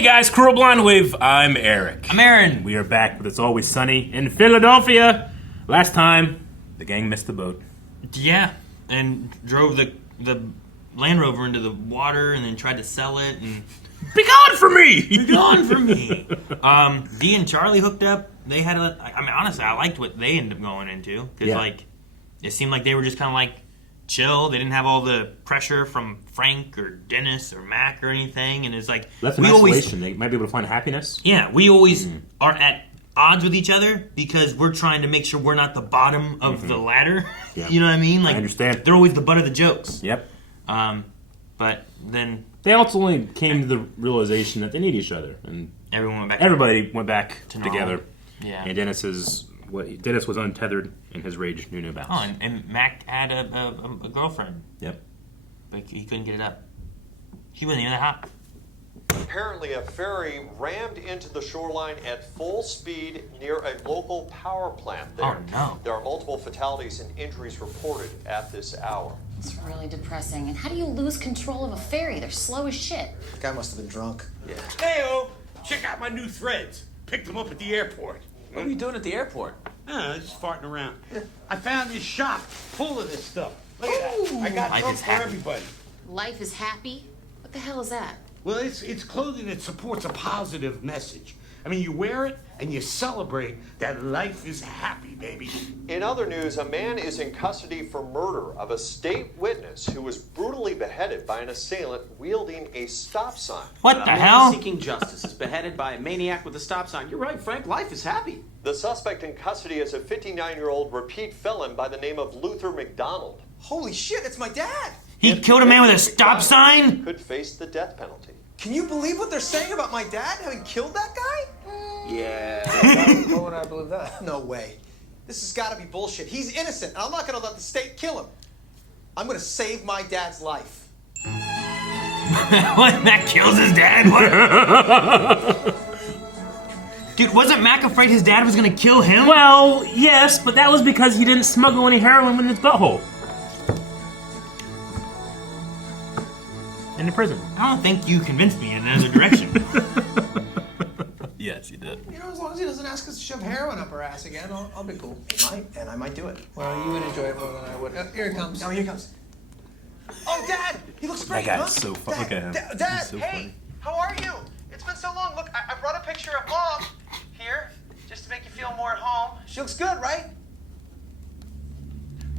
Hey guys, Cruel Blonde Wave. I'm Eric. I'm Aaron. We are back with It's Always Sunny in Philadelphia. Last time, the gang missed the boat. Yeah, and drove the Land Rover into the water and then tried to sell it and... Be gone from me! Be gone from me! Dee and Charlie hooked up. They had honestly, I liked what they ended up going into. Because, it seemed like they were just kind of, chill. They didn't have all the pressure from Frank or Dennis or Mac or anything. And it's like... That's an isolation. They might be able to find happiness. Yeah, we always are at odds with each other because we're trying to make sure we're not the bottom of the ladder. Yep. You know what I mean? I understand. They're always the butt of the jokes. Yep. But then... They ultimately came to the realization that they need each other. And everybody went back together. Yeah. And Dennis was untethered and his rage knew no bounds. Oh, and Mac had a girlfriend. Yep. But he couldn't get it up. He wasn't even that hot. Apparently, a ferry rammed into the shoreline at full speed near a local power plant there. Oh, no. There are multiple fatalities and injuries reported at this hour. It's really depressing. And how do you lose control of a ferry? They're slow as shit. The guy must have been drunk. Yeah. Hey-o, check out my new threads. Picked them up at the airport. What are you doing at the airport? Just farting around. I found this shop full of this stuff. Look at that. I got something for everybody. Life is happy? What the hell is that? Well, it's clothing that supports a positive message. I mean, you wear it and you celebrate that life is happy, baby. In other news, a man is in custody for murder of a state witness who was brutally beheaded by an assailant wielding a stop sign. What the A man hell? seeking justice is beheaded by a maniac with a stop sign. You're right, Frank. Life is happy. The suspect in custody is a 59-year-old repeat felon by the name of Luthor McDonald. Holy shit, it's my dad! He killed a man with a stop sign? Could face the death penalty. Can you believe what they're saying about my dad having killed that guy? Yeah. Why would I believe that? No way. This has got to be bullshit. He's innocent, and I'm not going to let the state kill him. I'm going to save my dad's life. What? Mac kills his dad? What? Dude, wasn't Mac afraid his dad was gonna kill him? Well, yes, but that was because he didn't smuggle any heroin in his butthole. In the prison. I don't think you convinced me in another direction. Yes, you did. You know, as long as he doesn't ask us to shove heroin up our ass again, I'll be cool. He might, and I might do it. Well, you would enjoy it more than I would. Here he comes. Oh, here he comes. Oh, Dad! He looks great, That huh? guy's so funny. Look at him. Dad, He's so hey! funny. How are you? It's been so long. Look, I brought a picture of Mom here, just to make you feel more at home. She looks good, right?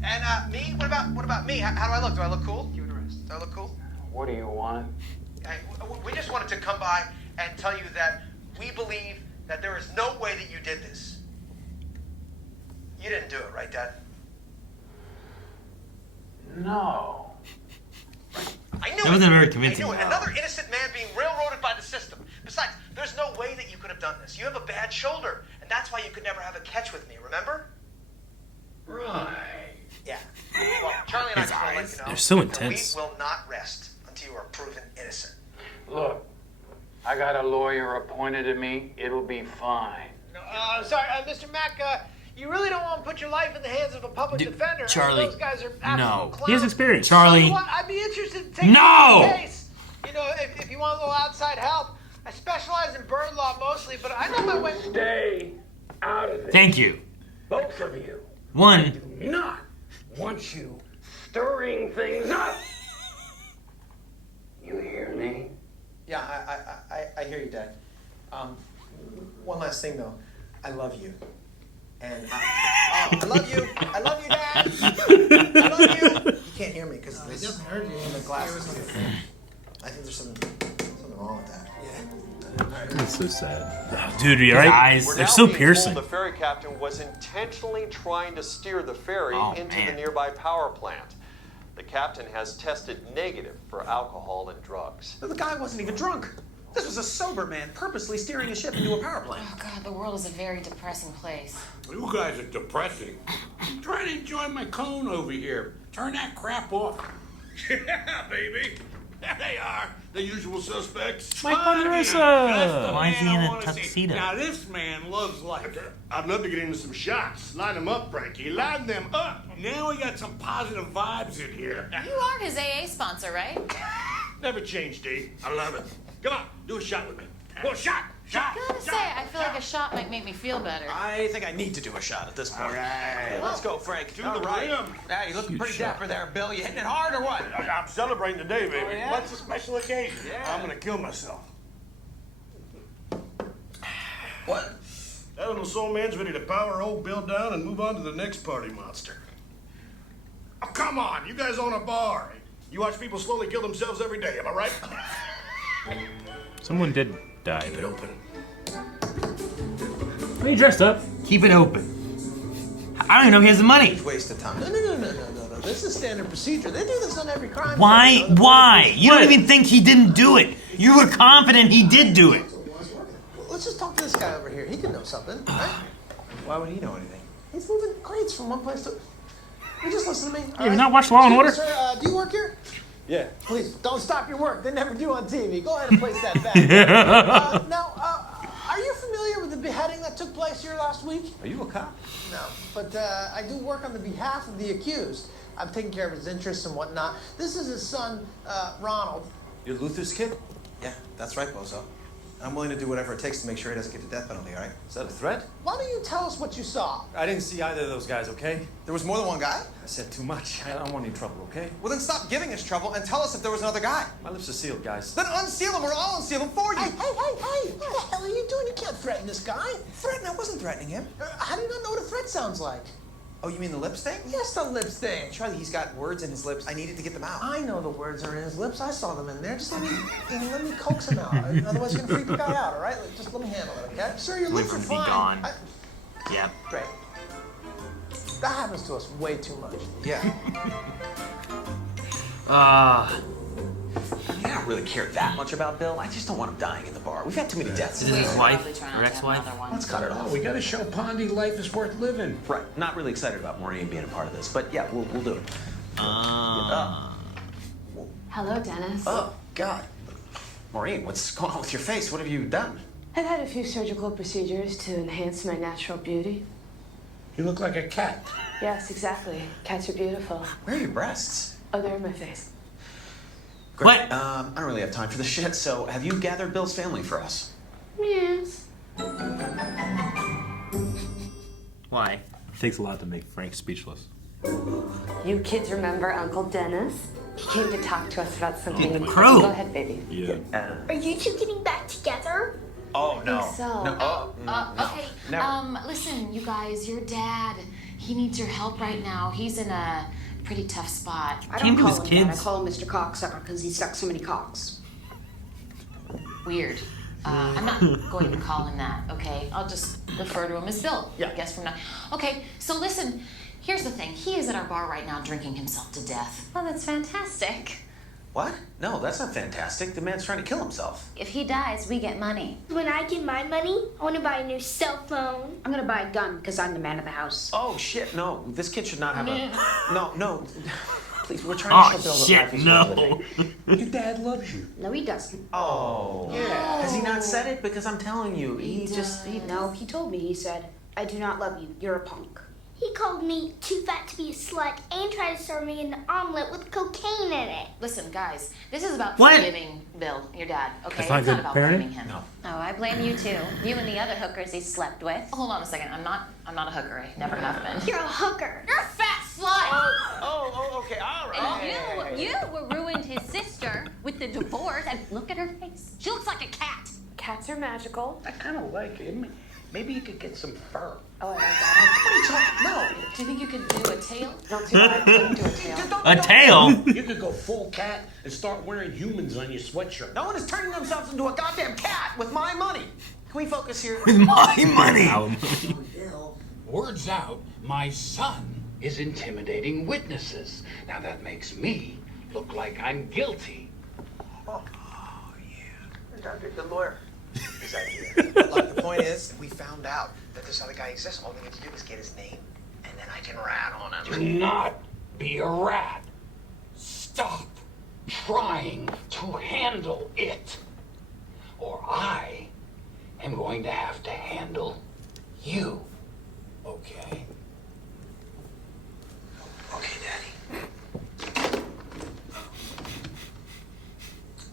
And me? What about me? How do I look? Do I look cool? Give it a rest. Do I look cool? What do you want? We just wanted to come by and tell you that we believe that there is no way that you did this. You didn't do it, right, Dad? No. I knew That it. wasn't very convincing. I knew it. Another innocent man being railroaded by the system. Besides, there's no way that you could have done this. You have a bad shoulder, and that's why you could never have a catch with me, remember? Right. Yeah. Well, Charlie and I His just want to let eyes, you know they're so that intense. we will not rest until you are proven innocent. Look, I got a lawyer appointed to me. It'll be fine. Sorry, Mr. Mack, you really don't want to put your life in the hands of a public defender. Charlie, Those guys are absolute clowns. He has experience. Charlie. You know what? I'd be interested in taking No! the case. You know, if you want a little outside help. I specialize in bird law mostly, but I know my way. Stay out of it. Thank you. Both of you. One. Do not want you stirring things up. You hear me? Yeah, I hear you, Dad. One last thing, though. I love you. And I love you. I love you, Dad. I love you. You can't hear me because this heard you. in the glasses. I think there's something wrong with that. Yeah. That's so sad. Dude, are you alright? Eyes. We're They're now so being piercing. told the ferry captain was intentionally trying to steer the ferry into the man. nearby power plant. The captain has tested negative for alcohol and drugs. The guy wasn't even drunk. This was a sober man purposely steering a ship into a power plant. Oh, God, the world is a very depressing place. You guys are depressing. I'm trying to enjoy my cone over here. Turn that crap off. Yeah, baby. There they are. The usual suspects. Mike Ponderosas. Why is he in a tuxedo? Now, this man loves liquor. I'd love to get into some shots. Line them up, Frankie. Line them up. Now we got some positive vibes in here. You are his AA sponsor, right? Never change, D. I love it. Come on, do a shot with me. Well, shot. I gotta say, I feel like a shot might make me feel better. I think I need to do a shot at this point. All right. Let's go, Frank. To the rim. Yeah, you looking pretty dapper there, Bill. You hitting it hard or what? I'm celebrating today, baby. Oh, yeah? What's the special occasion? Yeah. I'm gonna kill myself. What? That little soul man's ready to power old Bill down and move on to the next party monster. Oh, come on. You guys own a bar. You watch people slowly kill themselves every day, am I right? Someone did die. Keep it open. Are you dressed up? Keep it open. I don't even know if he has the money. Waste of time. No. This is standard procedure. They do this on every crime. Why? scene. Why? You don't even think he didn't do it. You were confident he did do it. Let's just talk to this guy over here. He can know something, right? Why would he know anything? He's moving crates from one place to... You just listen to me. You not watch Law and Order? Sir, do you work here? Yeah. Please, don't stop your work. They never do on TV. Go ahead and place that back. Now, are you familiar with the beheading that took place here last week? Are you a cop? No, but I do work on the behalf of the accused. I'm taking care of his interests and whatnot. This is his son, Ronald. You're Luthor's kid? Yeah, that's right, Bozo. I'm willing to do whatever it takes to make sure he doesn't get the death penalty, all right? Is that a threat? Why don't you tell us what you saw? I didn't see either of those guys, okay? There was more than one guy? I said too much. I don't want any trouble, okay? Well, then stop giving us trouble and tell us if there was another guy. My lips are sealed, guys. Then unseal him or I'll unseal him for you. Hey, what the hell are you doing? You can't threaten this guy. Threaten? I wasn't threatening him. How do you not know what a threat sounds like? Oh, you mean the lips thing? Yes, the lips thing. Charlie, he's got words in his lips. I needed to get them out. I know the words are in his lips. I saw them in there. Just let me coax them out. Otherwise, you're gonna freak the guy out, all right? Just let me handle it, okay? Sir, your lips are Be fine. gone. Yeah. Great. That happens to us way too much. Yeah. I don't really care that much about Bill. I just don't want him dying in the bar. We've had too many deaths. Is it his wife or ex-wife? Let's cut it off. We gotta show Pondy life is worth living. Right. Not really excited about Maureen being a part of this, but yeah, we'll do it. Hello, Dennis. Oh, God. Maureen, what's going on with your face? What have you done? I've had a few surgical procedures to enhance my natural beauty. You look like a cat. Yes, exactly. Cats are beautiful. Where are your breasts? Oh, they're in my face. Great. What? I don't really have time for this shit, so have you gathered Bill's family for us? Yes. Why? It takes a lot to make Frank speechless. You kids remember Uncle Dennis? He came to talk to us about something. The crow. Go ahead, baby. Yeah. Are you two getting back together? Oh, no. I think so. No. Okay, Never. listen, you guys, your dad, he needs your help right now. He's in a pretty tough spot. I don't call him that. I call him Mr. Cocksucker because he sucks so many cocks. Weird. I'm not going to call him that, okay? I'll just refer to him as Bill, I guess, from now. Okay, so listen, here's the thing. He is at our bar right now drinking himself to death. Well, that's fantastic. What? No, that's not fantastic. The man's trying to kill himself. If he dies, we get money. When I get my money, I want to buy a new cell phone. I'm going to buy a gun because I'm the man of the house. Oh, shit, no. This kid should not have a... No. Please, we're trying to show Bill that life is worth living. Your dad loves you. No, he doesn't. Oh. Yeah. Has he not said it? Because I'm telling you, he just... No, he told me. He said, I do not love you. You're a punk. He called me too fat to be a slut and tried to serve me an omelet with cocaine in it. Listen, guys, this is about What? forgiving Bill, your dad, okay? That's not It's good not about parenting? blaming him. No. Oh, I blame you too. You and the other hookers he slept with. Hold on a second. I'm not a hooker. I never have been. You're a hooker. You're a fat slut! Oh, okay, all right. And you ruined his sister with the divorce, and look at her face. She looks like a cat. Cats are magical. I kind of like it. Maybe you could get some fur. Oh, I like that. No. Do you think you could do a tail? Not too bad. I couldn't do a tail. A tail? You could go full cat and start wearing humans on your sweatshirt. No one is turning themselves into a goddamn cat with my money. Can we focus here? With my money. Word's out, my son is intimidating witnesses. Now that makes me look like I'm guilty. Oh, yeah. Dr. Good lawyer. Is that here? Look, the point is, we found out that this other guy exists. All we have to do is get his name, and then I can rat on him. Do not be a rat. Stop trying to handle it. Or I am going to have to handle you. Okay? Okay, Daddy.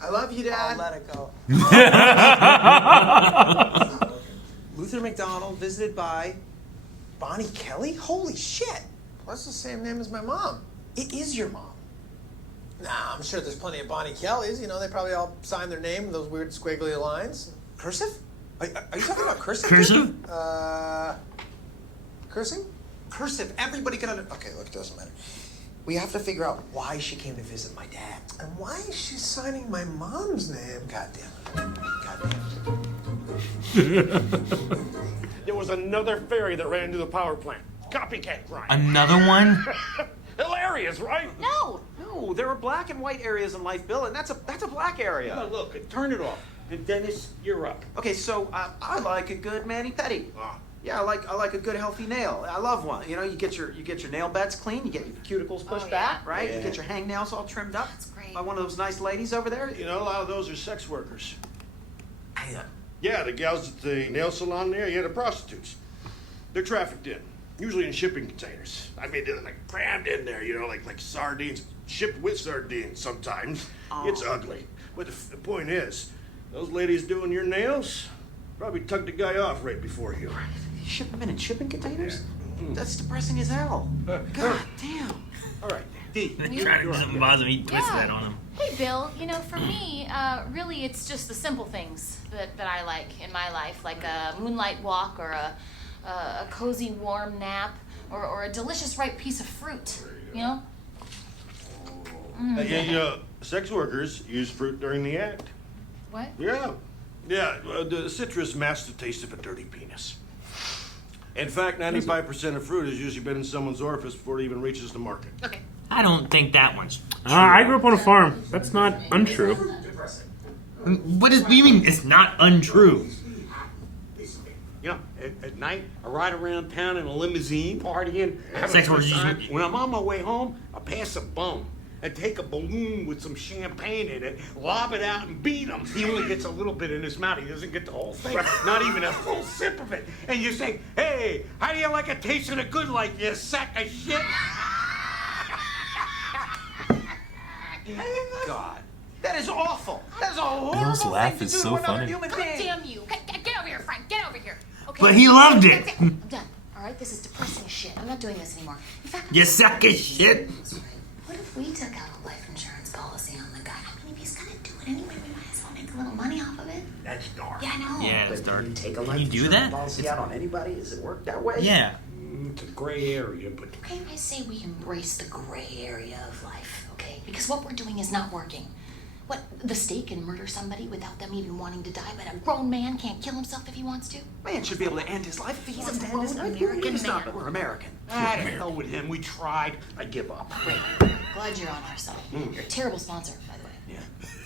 I love you, Dad. I'll let it go. Luther McDonald, visited by Bonnie Kelly? Holy shit! Well, that's the same name as my mom. It is your mom. Nah, I'm sure there's plenty of Bonnie Kellys. You know, they probably all signed their name with those weird squiggly lines. Cursive? Are you talking about cursive? Cursive? Cursing? Cursive. Everybody can Okay, look, it doesn't matter. We have to figure out why she came to visit my dad. And why is she signing my mom's name? God damn it. God damn it. There was another ferry that ran into the power plant. Copycat crime. Another one? Hilarious, right? No, there are black and white areas in life, Bill, and that's a black area. Now look, turn it off. And Dennis, you're up. Okay, so I like a good mani-pedi. Yeah, I like a good healthy nail. I love one. You know, you get your nail beds clean, you get your cuticles pushed back, right? Yeah. You get your hangnails all trimmed up. That's great. By one of those nice ladies over there. You know, a lot of those are sex workers. I, Yeah, the gals at the nail salon there, yeah, the prostitutes. They're trafficked in, usually in shipping containers. I mean, they're like crammed in there, you know, like sardines, shipped with sardines sometimes. It's ugly. But the point is, those ladies doing your nails probably tugged a guy off right before you. Ship them in shipping containers? That's depressing as hell. God damn. All right, D. Trying to do something bother me, he twisted that on him. Hey, Bill, you know, for me, really it's just the simple things that I like in my life, like a moonlight walk or a cozy warm nap or a delicious ripe piece of fruit, you know? Sex workers use fruit during the act. What? Yeah. The citrus masks the taste of a dirty penis. In fact, 95% of fruit has usually been in someone's orifice before it even reaches the market. Okay. I don't think that one's true. I grew up on a farm. That's not untrue. What do you mean it's not untrue? You know, at night, I ride around town in a limousine, partying, having Sex a good workers time. usually- When I'm on my way home, I pass a bum and take a balloon with some champagne in it, lob it out and beat him. He only gets a little bit in his mouth. He doesn't get the whole thing, not even a full sip of it. And you say, hey, how do you like a taste of the good life, you sack of shit? God. That is awful. That is a horrible Bill's laugh thing to is do so to another funny. human God being. damn you. Get over here, Frank. Get over here. Okay? But he loved it. That's I'm done. All right? This is depressing as shit. I'm not doing this anymore. In fact, You suck as shit. what if we took out a life insurance policy on the guy? I mean, if he's gonna do it anyway, we might as well make a little money off of it. That's dark. Yeah, I know. Yeah, it's dark. Take a Can life you do insurance that? policy out on anybody? Does it work that way? Yeah. It's a gray area, but Okay, I say we embrace the gray area of life, okay? Because what we're doing is not working. What, the state can murder somebody without them even wanting to die, but a grown man can't kill himself if he wants to? Man should be able to end his life if he He's wants a to end his grown life. We American can stop man. it. We're American. the hell with him. We tried. I give up. Great. Glad you're on our side. You're a terrible sponsor, by the way.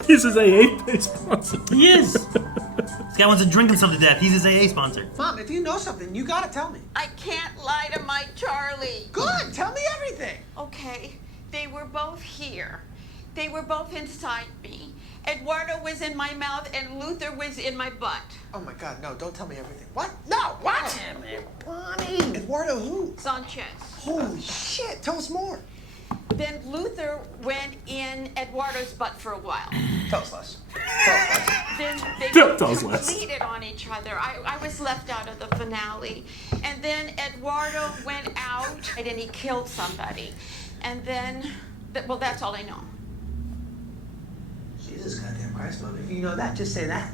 This is AA sponsor. He is. This guy wants to drink himself to death. He's his AA sponsor. Mom, if you know something, you gotta tell me. I can't lie to my Charlie. Good, tell me everything. Okay, they were both here. They were both inside me. Eduardo was in my mouth and Luther was in my butt. Oh my God, no, don't tell me everything. What? No, what? Damn it. Bonnie. Eduardo who? Sanchez. Holy shit, tell us more. Then Luther went in Eduardo's butt for a while. Tell us less. Tell us less. Then they Tell us less. completed on each other. I was left out of the finale. And then Eduardo went out and he killed somebody. And then, well, that's all I know. Jesus goddamn Christ, Mom, if you know that, just say that.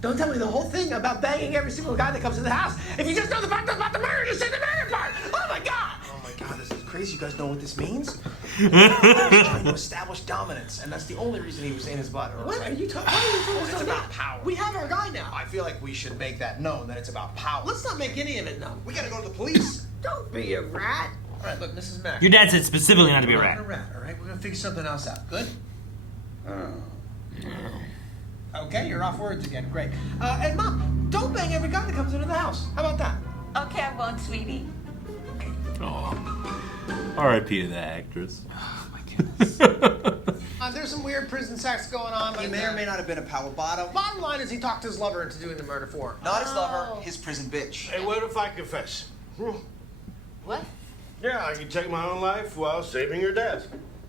Don't tell me the whole thing about banging every single guy that comes in the house. If you just know the part about the murder, just say the murder part. Oh my God. Oh my God, this is crazy. You guys know what this means? He's trying to establish dominance, and that's the only reason he was in his butt. What right? are you talking about? It's about power. We have our guy now. I feel like we should make that known that it's about power. Let's not make any of it known. We gotta go to the police. Don't be a rat. All right, look, Mrs. Mack. Your dad said specifically not to be a We're rat. not a rat, all right? We're gonna figure something else out. Good? Okay, you're off words again. Great. And Mom, don't bang every guy that comes into the house. How about that? Okay, I won't, sweetie. Oh. R.I.P. to that actress. Oh my goodness. There's some weird prison sex going on. He may or may not have been a power bottom. Bottom line is he talked his lover into doing the murder for him. Not his lover, his prison bitch. Hey, what if I confess? What? Yeah, I can take my own life while saving your dad's.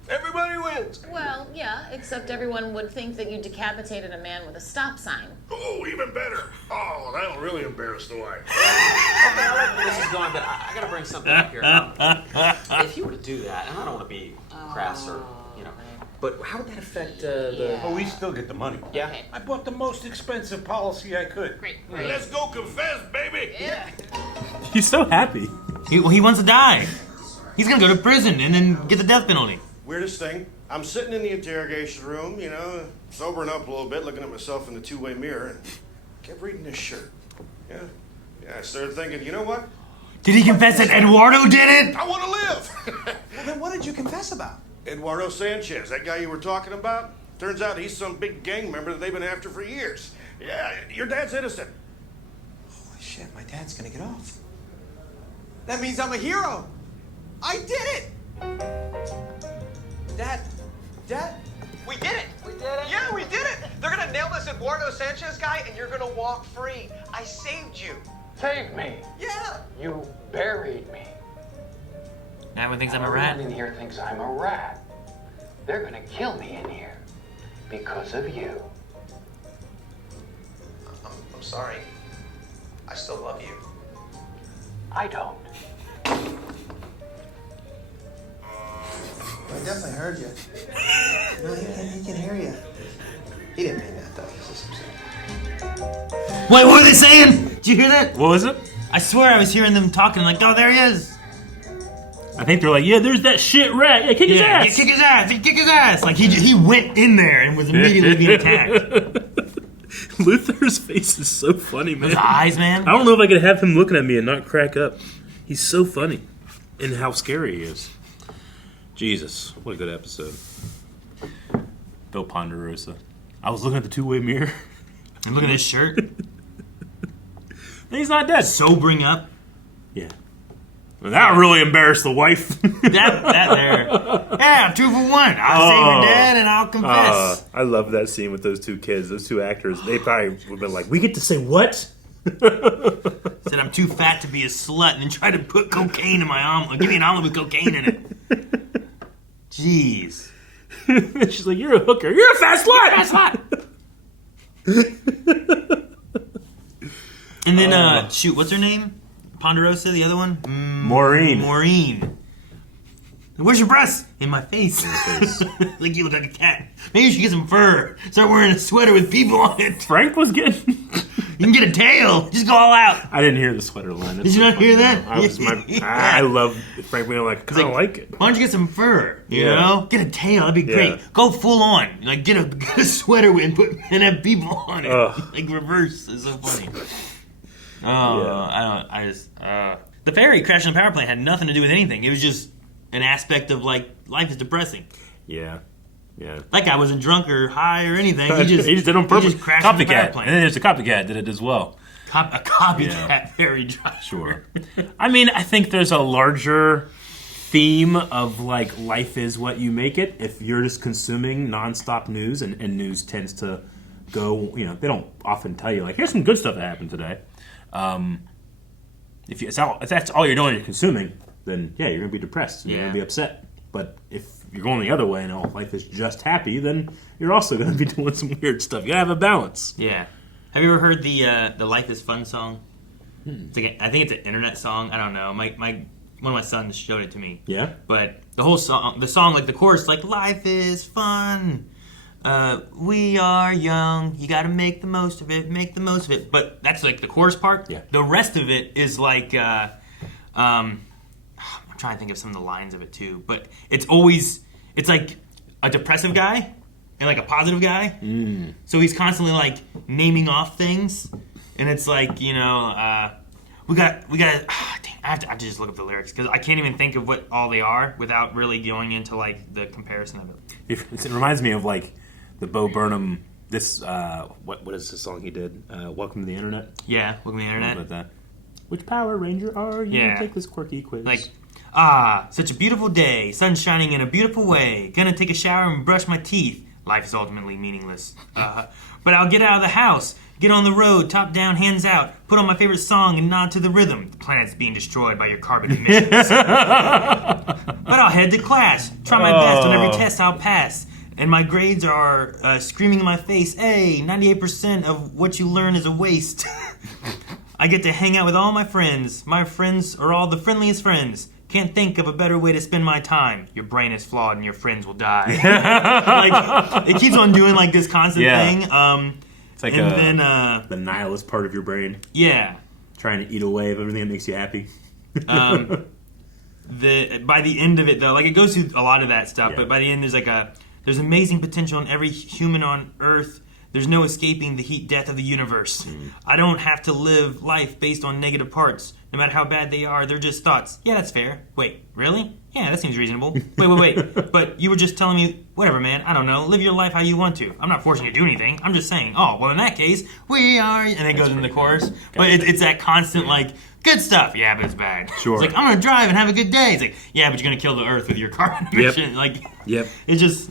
Everybody wins. Well, yeah, except everyone would think that you decapitated a man with a stop sign. Oh, even better. Oh, that'll really embarrass the wife. Okay, I like where this is going, but I gotta bring something up here. If you were to do that, and I don't want to be crass or, but how would that affect the... Oh, we still get the money. Yeah? I bought the most expensive policy I could. Great. Let's go confess, baby. Yeah. He's so happy. He wants to die. He's gonna go to prison and then get the death penalty. Weirdest thing, I'm sitting in the interrogation room, sobering up a little bit, looking at myself in the two-way mirror, and kept reading this shirt. Yeah, I started thinking, you know what? Did he confess that Eduardo did it? I want to live. Well, then what did you confess about? Eduardo Sanchez, that guy you were talking about, turns out he's some big gang member that they've been after for years. Yeah, your dad's innocent. Holy shit, my dad's gonna get off. That means I'm a hero. I did it! Dad? We did it! We did it? Yeah, we did it! They're gonna nail this Eduardo Sanchez guy and you're gonna walk free. I saved you. Save me. Yeah! You buried me. Everyone thinks I'm a rat. Everyone in here thinks I'm a rat. They're gonna kill me in here because of you. I'm sorry. I still love you. I don't. I definitely heard you. No, he can hear you. He didn't mean that, though. Wait, what were they saying? Did you hear that? What was it? I swear I was hearing them talking like, oh, there he is. I think they're like, yeah, there's that shit rat. Yeah, kick his ass. Yeah, kick his ass. Kick his ass. Like, he went in there and was immediately being attacked. Luther's face is so funny, man. His eyes, man. I don't know if I could have him looking at me and not crack up. He's so funny. And how scary he is. Jesus, what a good episode. Bill Ponderosa. I was looking at the two-way mirror. And look at his shirt. He's not dead. Sobering up. Yeah. Well, that really embarrassed the wife. that there. Yeah, 2 for 1. I'll save your dad and I'll confess. I love that scene with those two kids, those two actors. They probably would have been like, we get to say what? Said I'm too fat to be a slut and then tried to put cocaine in my omelet. Give me an omelet with cocaine in it. Jeez. She's like, you're a hooker. You're a fat slut. And then, shoot, what's her name? Ponderosa, the other one? Maureen. Where's your breasts? In my face. Like you look like a cat. Maybe you should get some fur. Start wearing a sweater with people on it. Frank was getting... You can get a tail. Just go all out. I didn't hear the sweater line. Did you not hear that? I love Frank being like, I don't like it. Why don't you get some fur? You know? Get a tail. That'd be great. Go full on. Like, get a sweater and have people on it. Like, reverse. It's so funny. The ferry crashing the power plant had nothing to do with anything. It was just an aspect of, like, life is depressing. Yeah. That guy wasn't drunk or high or anything. He just did it on purpose. He just crashed the power plant. And then there's a copycat did it as well. A copycat ferry driver. Sure. I mean, I think there's a larger theme of, like, life is what you make it. If you're just consuming nonstop news, and news tends to go, they don't often tell you, like, here's some good stuff that happened today. If that's all you're doing, you're consuming, then, yeah, you're going to be depressed. And you're going to be upset. But if you're going the other way and life is just happy, then you're also going to be doing some weird stuff. You got to have a balance. Yeah. Have you ever heard the Life is Fun song? It's like I think it's an internet song. I don't know. One of my sons showed it to me. Yeah? But the whole song, like the chorus, like, life is fun. We are young. You got to make the most of it. Make the most of it. But that's like the chorus part. Yeah. The rest of it is like, I'm trying to think of some of the lines of it too. But it's like a depressive guy and like a positive guy. So he's constantly like naming off things. And it's like, we got to, dang, I have to just look up the lyrics because I can't even think of what all they are without really going into like the comparison of it. It reminds me of like the Bo Burnham, this, what is the song he did? Welcome to the Internet? Yeah, Welcome to the Internet. About that. Which Power Ranger are you? Yeah. Take this quirky quiz. Like, such a beautiful day, sun shining in a beautiful way. Gonna take a shower and brush my teeth. Life is ultimately meaningless. But I'll get out of the house. Get on the road, top down, hands out. Put on my favorite song and nod to the rhythm. The planet's being destroyed by your carbon emissions. But I'll head to class. Try my best on every test I'll pass. And my grades are screaming in my face, hey, 98% of what you learn is a waste. I get to hang out with all my friends. My friends are all the friendliest friends. Can't think of a better way to spend my time. Your brain is flawed and your friends will die. Like, it keeps on doing like this constant thing. It's like the nihilist part of your brain. Yeah. Trying to eat away of everything that makes you happy. By the end of it, though, like it goes through a lot of that stuff, but by the end there's amazing potential in every human on Earth. There's no escaping the heat death of the universe. I don't have to live life based on negative parts. No matter how bad they are, they're just thoughts. Yeah, that's fair. Wait, really? Yeah, that seems reasonable. Wait. But you were just telling me, whatever, man, I don't know. Live your life how you want to. I'm not forcing you to do anything. I'm just saying, oh, well, in that case, we are... And it goes into the chorus. But it's that constant, like, good stuff. Yeah, but it's bad. Sure. It's like, I'm going to drive and have a good day. It's like, yeah, but you're going to kill the Earth with your carbon emission. Like, it just...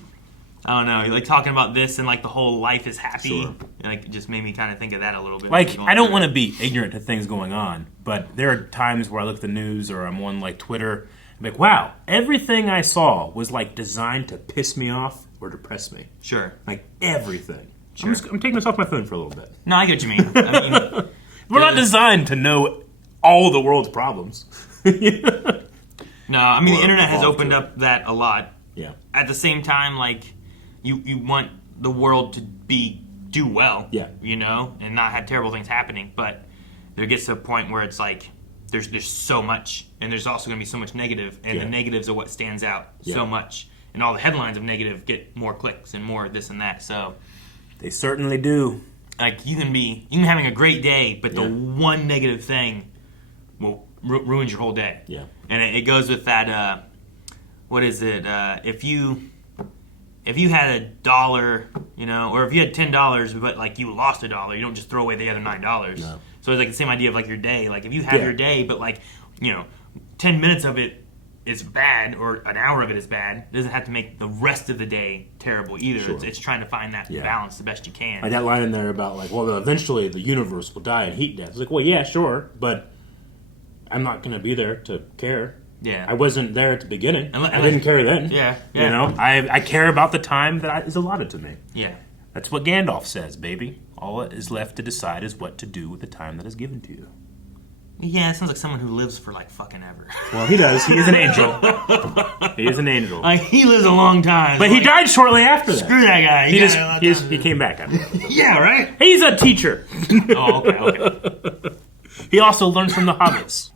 I don't know. You're like talking about this and like the whole life is happy. Sure. Like it just made me kind of think of that a little bit. Like I don't want to be ignorant to things going on, but there are times where I look at the news or I'm on like Twitter. I'm like, wow, everything I saw was like designed to piss me off or depress me. Sure. Like everything. Sure. I'm taking this off my phone for a little bit. No, I get what you mean. I mean, we're not designed to know all the world's problems. No, I mean the internet has opened up that a lot. Yeah. At the same time, like. You want the world to do well, you know, and not have terrible things happening. But there gets to a point where it's like there's so much, and there's also going to be so much negative, and the negatives are what stands out so much, and all the headlines of negative get more clicks and more this and that. So they certainly do. Like you can be having a great day, but the one negative thing will ruins your whole day. Yeah, and it goes with that. What is it? If you had $1, you know, or if you had $10, but like you lost $1, you don't just throw away the other $9. No. So it's like the same idea of like your day. Like if you have your day, but like, you know, 10 minutes of it is bad or an hour of it is bad, it doesn't have to make the rest of the day terrible either. Sure. It's trying to find that balance the best you can. Like that line in there about like, well, eventually the universe will die in heat death. It's like, well, yeah, sure, but I'm not going to be there to care. Yeah, I wasn't there at the beginning. I didn't care then. Yeah. You know, I care about the time that is allotted to me. Yeah. That's what Gandalf says, baby. All that is left to decide is what to do with the time that is given to you. Yeah, it sounds like someone who lives for like fucking ever. Well, he does. He is an angel. He is an angel. Like he lives a long time. But he died shortly after that. Screw that guy. He came back after that. Yeah, right? He's a teacher. Oh, okay. He also learns from the hobbits.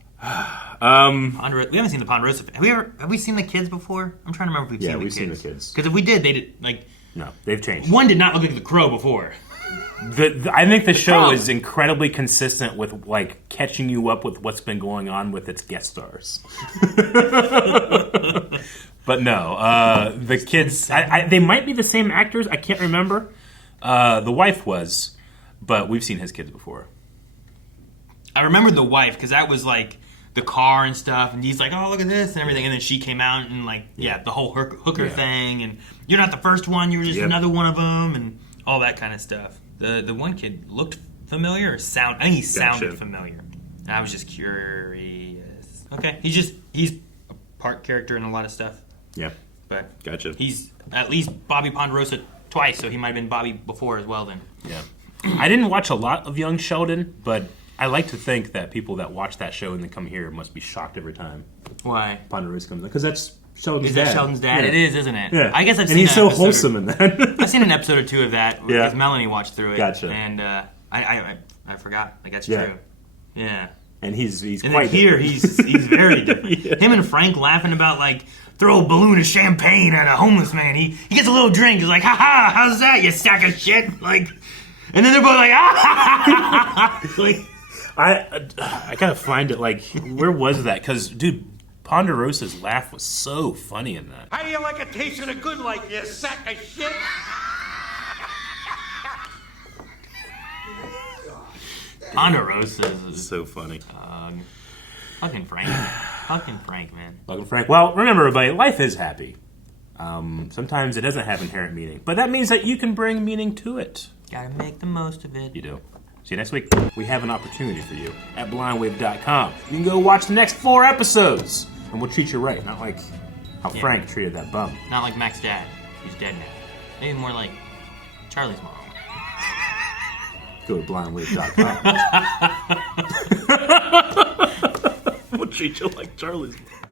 We haven't seen the Ponderosas. Have we seen the kids before? I'm trying to remember if we've seen the kids. Yeah, we've seen the kids. Because if we did, they did like. No, they've changed. One did not look like the Crow before. I think the show is incredibly consistent with like catching you up with what's been going on with its guest stars. But no, the kids. They might be the same actors. I can't remember. The wife was, but we've seen his kids before. I remember the wife because that was like the car and stuff, and he's like, "Oh, look at this" and everything, and then she came out and like, the whole hooker thing, and you're not the first one, you were just another one of them, and all that kind of stuff. The one kid looked familiar, or I think he sounded familiar. And I was just curious. Okay, he's a part character in a lot of stuff. Yeah, but gotcha. He's at least Bobby Ponderosa twice, so he might have been Bobby before as well. Then yeah, I didn't watch a lot of Young Sheldon, but I like to think that people that watch that show and then come here must be shocked every time. Why? Ponderosa comes in. Because that's Sheldon's is dad. Is that Sheldon's dad? Yeah. It is, isn't it? Yeah. I guess I've seen and he's so episode wholesome in that. I've seen an episode or two of that because Melanie watched through it. Gotcha. And I forgot. Like, that's true. Yeah. And he's and quite here different. he's very different. Him and Frank laughing about like throw a balloon of champagne at a homeless man. He gets a little drink. He's like, ha ha, how's that, you sack of shit? Like, and then they're both like, ah ha ha ha. Like, I gotta find it. Like, where was that? Because, dude, Ponderosa's laugh was so funny in that. How do you like a taste of the good life, you sack of shit? Ponderosas is so funny. Fucking Frank. Fucking Frank, man. Fucking Frank. Well, remember, everybody, life is happy. Sometimes it doesn't have inherent meaning, but that means that you can bring meaning to it. Gotta make the most of it. You do. See you next week. We have an opportunity for you at blindwave.com. You can go watch the next 4 episodes, and we'll treat you right. Not like how Frank treated that bum. Not like Mac's dad. He's dead now. Maybe more like Charlie's mom. Go to blindwave.com. We'll treat you like Charlie's mom.